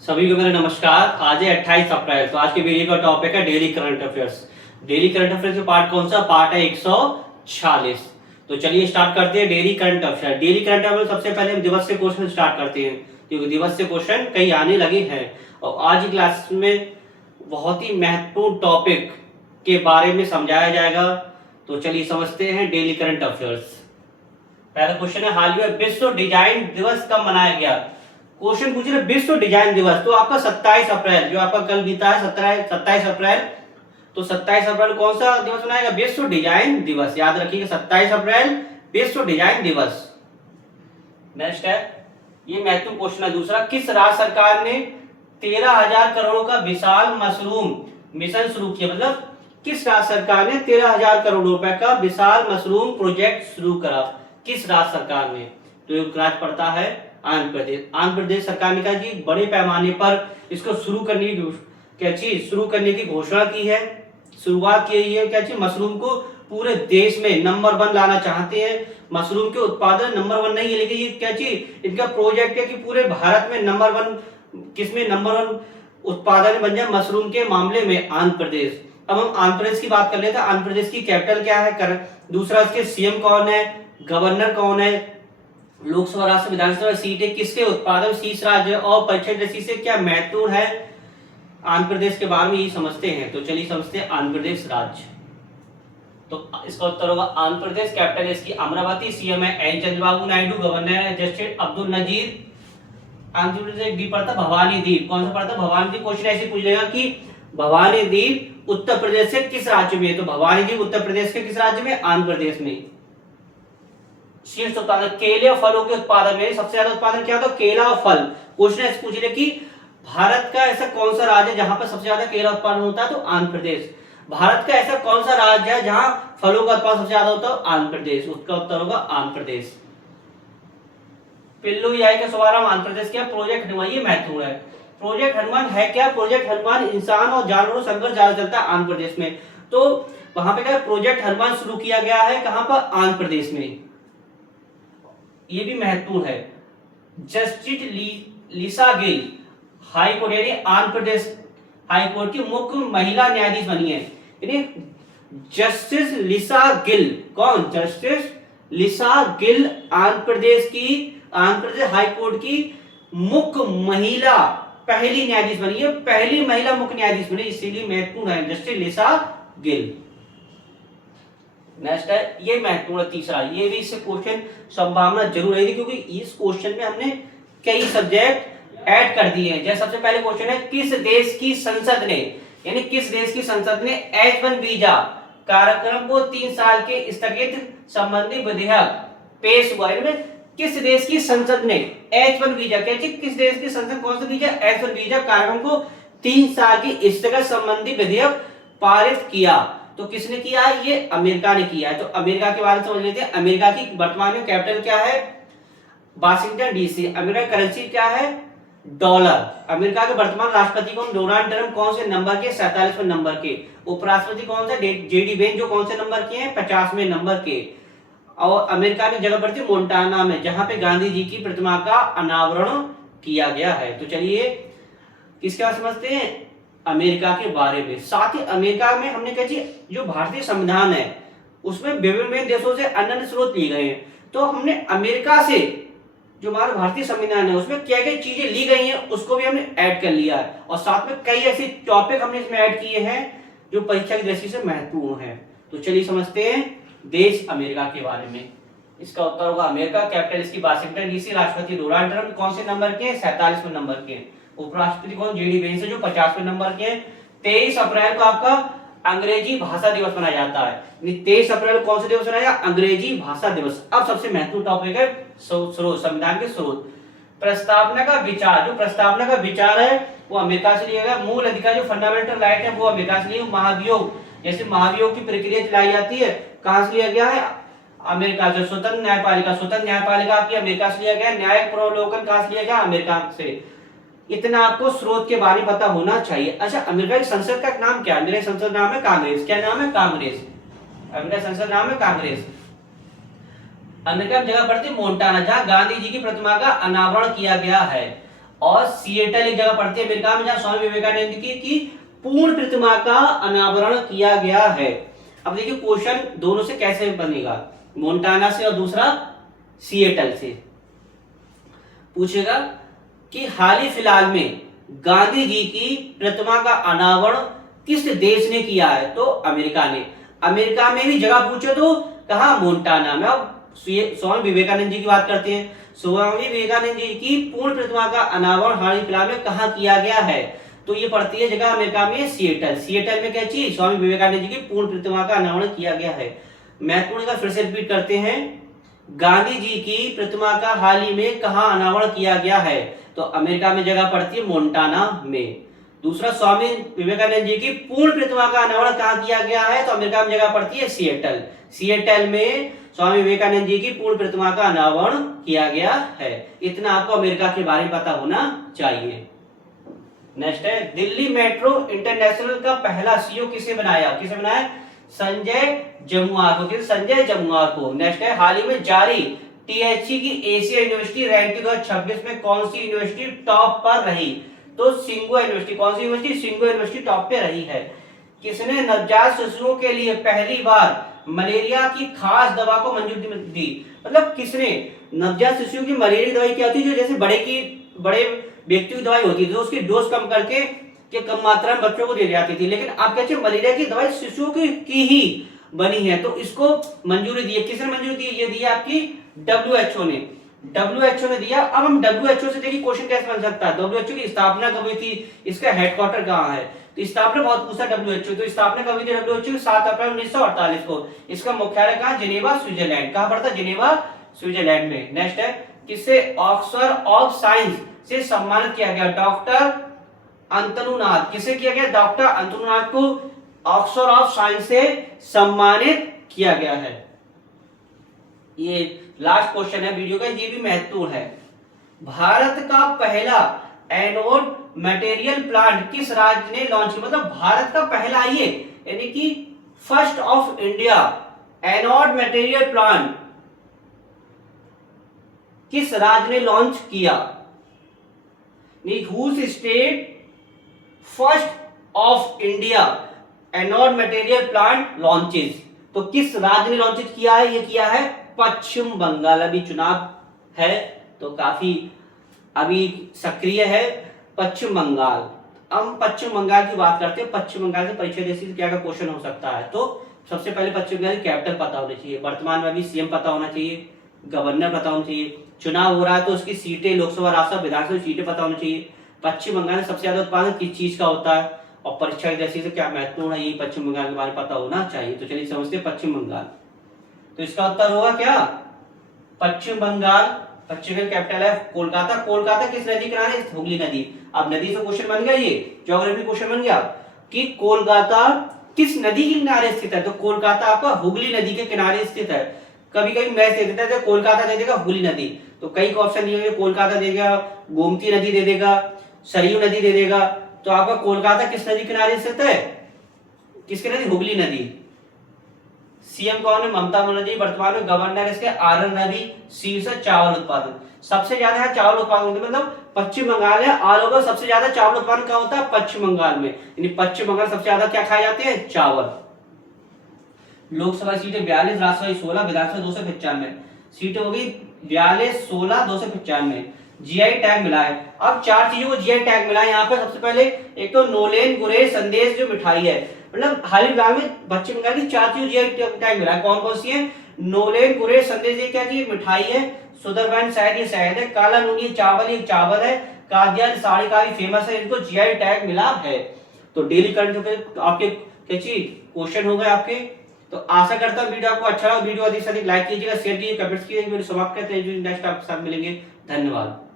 सभी को मेरा नमस्कार। आज है 28 अप्रैल। तो आज के वीडियो का टॉपिक है daily current affairs. Daily current affairs का पार्ट कौन सा? पार्ट है 146। तो चलिए स्टार्ट करते हैं daily current affair. Daily current affair सबसे पहले हम दिवस से क्वेश्चन स्टार्ट करते हैं, क्योंकि दिवस से क्वेश्चन कई आने लगे हैं और आज की क्लास में बहुत ही महत्वपूर्ण टॉपिक के बारे में समझाया जाएगा। तो चलिए समझते हैं डेली करंट अफेयर्स। पहला क्वेश्चन है, हाल ही में विश्व डिजाइन दिवस कब मनाया गया? क्वेश्चन पूछ रहे विश्व डिजाइन दिवस, तो आपका 27 अप्रैल जो आपका कल बीता है 27 अप्रैल। तो 27 अप्रैल कौन सा दिवस मनाएगा? विश्व डिजाइन दिवस। याद रखिएगा 27 अप्रैल विश्व डिजाइन दिवस। नेक्स्ट है, ये महत्वपूर्ण क्वेश्चन है दूसरा, किस राज्य सरकार ने 13,000 करोड़ का विशाल मशरूम मिशन शुरू किया? मतलब किस राज्य सरकार ने 13,000 करोड़ रुपए का विशाल मशरूम प्रोजेक्ट शुरू करा? किस राज्य सरकार ने? तो एक राज्य पड़ता है आंध्र प्रदेश। आंध्र प्रदेश सरकार ने कहा कि बड़े पैमाने पर इसको शुरू करने की घोषणा की है, शुरुआत की है। क्या चीज? मशरूम को पूरे देश में नंबर 1 लाना चाहते हैं। मशरूम के उत्पादन नंबर 1 नहीं है, लेकिन ये क्या चीज इनका प्रोजेक्ट है कि पूरे भारत में नंबर 1 किसमें नंबर 1 उत्पादन बन जाए मशरूम के मामले में आंध्र प्रदेश। अब हम आंध्र प्रदेश की बात कर लेते हैं। आंध्र प्रदेश की कैपिटल क्या है? दूसरा इसके सीएम कौन है? गवर्नर कौन है? लोकसभा राज्यसभा विधानसभा सीट है किसके उत्पादन शीर्ष राज्य और परीक्षा दृष्टि से क्या महत्वपूर्ण है? आंध्र प्रदेश के बारे में यही समझते हैं। तो चलिए समझते हैं आंध्र प्रदेश राज्य। तो इसका उत्तर होगा आंध्र प्रदेश। कैपिटल है इसकी अमरावती। सीएम है एन चंद्रबाबू नायडू। गवर्नर है जस्टिस अब्दुल नजीर। आंध्र प्रदेश द्वीप पड़ता भवानी द्वीप। कौन सा पड़ता? भवानी द्वीप। क्वेश्चन ऐसे पूछ लेगा कि भवानी द्वीप उत्तर प्रदेश से किस राज्य में है? तो भवानी द्वीप उत्तर प्रदेश के किस राज्य में? आंध्र प्रदेश में। शीर्ष उत्पादन केले और फलों के उत्पादन में सबसे ज्यादा उत्पादन क्या होता है? केला और फल। क्वेश्चन ऐसे पूछ ले कि भारत का ऐसा कौन सा राज्य है जहां पर सबसे ज्यादा केला उत्पादन होता है? तो आंध्र प्रदेश। भारत का ऐसा कौन सा राज्य है जहां फलों का उत्पादन सबसे ज्यादा होता है? आंध्र प्रदेश। उसका उत्तर होगा आंध्र प्रदेश। पिल्लू याई का शुभारंभ आंध्र प्रदेश क्या? प्रोजेक्ट हनुमान। ये महत्वपूर्ण है। प्रोजेक्ट हनुमान है क्या? प्रोजेक्ट हनुमान इंसान और जानवरों संघर्ष ज्यादा चलता है आंध्र प्रदेश में। तो वहां पे क्या प्रोजेक्ट हनुमान शुरू किया गया है? कहां पर? आंध्र प्रदेश में। ये भी महत्वपूर्ण है। जस्टिस लिसा गिल हाई कोर्ट यानी आंध्र प्रदेश हाई कोर्ट की मुख्य महिला न्यायाधीश बनी है। यानी जस्टिस लिसा गिल कौन? जस्टिस लिसा गिल आंध्र प्रदेश हाई कोर्ट की मुख्य महिला पहली न्यायाधीश बनी है। पहली महिला मुख्य न्यायाधीश बनी, इसीलिए महत्वपूर्ण है जस्टिस लिसा गिल। नेक्स्ट है, ये महत्वपूर्ण तीसरा, ये भी इससे क्वेश्चन संभावना जरूर रहेगी, क्योंकि इस क्वेश्चन में हमने कई सब्जेक्ट ऐड कर दिए हैं। जैसे सबसे पहले क्वेश्चन है, किस देश की संसद ने यानी किस देश की संसद ने H1 वीजा कार्यक्रम को 3 साल के स्थगित संबंधी विधेयक पेश हुआ? किस देश की संसद ने H1 वीजा किस देश की संसद कौन सा वीजा? H1 वीजा कार्यक्रम को 3 साल की स्थगित संबंधी विधेयक पारित किया। तो किसने किया है? ये अमेरिका ने किया है। तो अमेरिका के बारे में समझ लेते हैं। अमेरिका की वर्तमान में कैपिटल क्या है? Washington DC. अमेरिका की करेंसी क्या है? डॉलर। अमेरिका के वर्तमान राष्ट्रपति कौन? Donald Trump. कौन से नंबर के? 47वें नंबर के। उपराष्ट्रपति कौन से? जेडी वेंस, जो कौन से नंबर के हैं? 50वें नंबर के। और अमेरिका में जगह पड़ती है मोन्टाना में, जहां पे गांधी जी की प्रतिमा का अनावरण किया गया है। तो चलिए किसके बारे में समझते हैं? अमेरिका के बारे में। साथ ही अमेरिका में हमने क्या चीज, जो भारतीय संविधान है उसमें विभिन्न देशों से अन्य स्रोत लिए गए हैं। तो हमने अमेरिका से जो हमारा भारतीय संविधान है उसमें क्या क्या चीजें ली गई हैं उसको भी हमने ऐड कर लिया है, और साथ में कई ऐसे टॉपिक हमने इसमें ऐड किए हैं जो परीक्षा की दृष्टि से महत्वपूर्ण है। तो चलिए समझते हैं देश अमेरिका के बारे में। इसका उत्तर होगा अमेरिका। कैपिटल इसकी वाशिंगटन डीसी। राष्ट्रपति डोनाल्ड ट्रंप कौन से नंबर के? 47वें नंबर के। उपराष्ट्रपति कौन? जेडी वेंस, जो 50वें नंबर के। 23 अप्रैल को आपका अंग्रेजी भाषा दिवस मनाया जाता है। 23 अप्रैल को कौन सा दिवस मनाया? अंग्रेजी भाषा दिवस। अब सबसे महत्वपूर्ण टॉपिक है स्रोत, संविधान के स्रोत। प्रस्तावना का विचार, जो प्रस्तावना का विचार है वो अमेरिका से लिया गया। मूल अधिकार जो फंडामेंटल राइट है वो अमेरिका से लिया। महाभियोग, जैसे महाभियोग की प्रक्रिया चलाई जाती है, कहां से लिया गया है? अमेरिका से। स्वतंत्र न्यायपालिका आपकी अमेरिका से लिया गया। न्यायिक प्रलोभन कहां से लिया गया? अमेरिका से। इतना आपको स्रोत के बारे में पता होना चाहिए। अच्छा, अमेरिका की संसद का नाम क्या है? अमेरिका संसद नाम है कांग्रेस। क्या नाम है? कांग्रेस। अमेरिका संसद नाम है कांग्रेस। अमेरिका में जगह पड़ती है मोन्टाना, जहां गांधी जी की प्रतिमा का अनावरण किया गया है। और सिएटल एक जगह पड़ती है अमेरिका में, जहां स्वामी विवेकानंद की पूर्ण प्रतिमा का अनावरण किया गया है। अब देखिए क्वेश्चन दोनों से कैसे बनेगा, मोन्टाना से और दूसरा सिएटल से। पूछेगा कि हाल ही फिलहाल में गांधी जी की प्रतिमा का अनावरण किस देश ने किया है, तो अमेरिका ने। अमेरिका में भी जगह पूछे तो कहा, मोन्टाना में। अब स्वामी विवेकानंद जी की बात करते हैं। स्वामी विवेकानंद जी की पूर्ण प्रतिमा का अनावरण हाल ही फिलहाल में कहा किया गया है, तो ये पड़ती है जगह अमेरिका में सिएटल। सिएटल में क्या चीज, स्वामी विवेकानंद जी की पूर्ण प्रतिमा का अनावरण किया गया है। महत्वपूर्ण का फिर से रिपीट करते हैं, गांधी जी की प्रतिमा का हाल ही में कहा अनावरण किया गया है, तो अमेरिका में जगह पड़ती है मोन्टाना में। दूसरा, स्वामी विवेकानंद जी की पूर्ण प्रतिमा का अनावरण कहां किया गया है, तो अमेरिका में जगह पड़ती है सिएटल। सिएटल में स्वामी विवेकानंद जी की पूर्ण प्रतिमा का अनावरण किया गया है। इतना आपको अमेरिका के बारे में पता होना चाहिए। नेक्स्ट है, दिल्ली मेट्रो इंटरनेशनल का पहला सीईओ किसे बनाया, किसे बनाया, संजय जमुआर को। संजय जमुआर को। नेक्स्ट है, हाल ही में जारी टीएचसी की एशिया यूनिवर्सिटी रैंकिंग 2026 में कौन सी यूनिवर्सिटी टॉप पर रही, तो सिंघुआ यूनिवर्सिटी। कौन सी यूनिवर्सिटी, सिंघुआ यूनिवर्सिटी टॉप पे रही है। किसने नवजात शिशुओं के लिए पहली बार मलेरिया की खास दवा को मंजूरी दी, मतलब किसने, नवजात शिशुओं की मलेरिया दवाई क्या होती है, जो जैसे बड़े व्यक्तियों की दवाई होती थी, तो उसकी डोज कम करके के कम मात्रा में बच्चों को दी जाती थी, लेकिन आप कहते हैं मलेरिया की दवाई शिशुओं की ही बनी है, तो इसको मंजूरी दी है। किसने मंजूरी दी, ये दी है आपकी डब्ल्यूएचओ ने। डब्ल्यूएचओ ने दिया। अब हम डब्ल्यूएचओ से देखिए क्वेश्चन कैसे बन सकता है, डब्ल्यूएचओ की स्थापना कब हुई थी, इसका हेडक्वार्टर कहाँ है, तो स्थापना बहुत पूछा डब्ल्यूएचओ, तो स्थापना कब हुई थी डब्ल्यूएचओ, 7 अप्रैल 1948 को। इसका मुख्यालय कहाँ, जिनेवा स्विट्जरलैंड। कहाँ पड़ता है, जिनेवा स्विट्जरलैंड में। नेक्स्ट है, किसे ऑक्सफोर्ड ऑफ साइंस से सम्मानित किया गया, डॉक्टर अंतनुनाथ। किसे किया गया, डॉक्टर अंतनुनाथ को ऑक्सफोर्ड ऑफ साइंस से सम्मानित किया गया है। ये लास्ट क्वेश्चन है वीडियो का, ये भी महत्वपूर्ण है। भारत का पहला एनोड मटेरियल प्लांट किस राज्य ने लॉन्च किया, मतलब भारत का पहला ये, यानी कि first of India anode material plant किस राज्य ने लॉन्च किया, whose state first of India anode material plant launches, तो किस राज्य ने लॉन्च किया है, ये किया है पश्चिम बंगाल। अभी चुनाव है तो काफी अभी सक्रिय है पश्चिम बंगाल। हम पश्चिम बंगाल की बात करते हैं। पश्चिम बंगाल से परीक्षा जैसी क्या का क्वेश्चन हो सकता है, तो सबसे पहले पश्चिम बंगाल की कैपिटल पता होनी चाहिए, वर्तमान में अभी सीएम पता होना चाहिए, गवर्नर पता होना चाहिए, चुनाव हो रहा है तो उसकी सीटें, लोकसभा राज्यसभा विधानसभा सीटें पता होनी चाहिए, पश्चिम बंगाल में सबसे ज्यादा उत्पादन किस चीज का होता है, और परीक्षा जैसी से क्या महत्वपूर्ण है, ये पश्चिम बंगाल के बारे में पता होना चाहिए। तो चलिए समझते हैं पश्चिम बंगाल। तो इसका उत्तर होगा क्या, पश्चिम बंगाल। पश्चिम बंगाल कैपिटल है कोलकाता। कोलकाता किस नदी के किनारे, हुगली नदी। अब नदी से क्वेश्चन बन गया, ये ज्योग्राफी क्वेश्चन बन गया कि कोलकाता किस नदी के किनारे स्थित है, तो कोलकाता आपका हुगली नदी के किनारे स्थित है। कभी कभी मैच दे देता है तो कोलकाता दे देगा हुगली नदी, तो कई ऑप्शन दिए हुए, कोलकाता दे देगा, गोमती नदी दे देगा, सरयू नदी दे देगा, तो आपका कोलकाता किस नदी किनारे स्थित है, किसकी नदी, हुगली नदी। सीएम कौन है, ममता बनर्जी। वर्तमान में गवर्नर इसके आर.एन. रवि। शीर्षक चावल उत्पादन, सबसे ज्यादा है चावल उत्पादन, मतलब पश्चिम बंगाल है, ऑल ओवर सबसे ज्यादा चावल उत्पादन कहाँ होता है, पश्चिम बंगाल में। यानी पश्चिम बंगाल सबसे ज्यादा क्या खाए जाते हैं, चावल। लोकसभा सीटें 42, राज्यसभा 16, विधानसभा 295 सीटें होगी, 42, 16, 295। जीआई टैग मिला है। अब 4 चीजों को जीआई टैग मिला है यहाँ पे। सबसे पहले एक तो नोलेन गुरेज संदेश जो मिठाई है, मतलब हाल ही में पश्चिम बंगाल की 4 चीजों जीआई टैग मिला है। कौन कौन सी है, नोलेन गुरेज संदेश ये क्या चीज, मिठाई है। सुदरबन शायद ये शहद है। काला नूनी चावल, ये चावल है। कादियान साड़ी काफी फेमस है, इनको जीआई टैग मिला है। तो डेली करंट अफेयर आपके क्या चीज क्वेश्चन हो गए आपके। तो आशा करता हूँ वीडियो आपको अच्छा लगा। वीडियो अधिक से अधिक लाइक कीजिएगा, शेयर कीजिए, कमेंट्स कीजिए। वीडियो समाप्त करते हैं, नेक्स्ट आपके साथ मिलेंगे। धन्यवाद।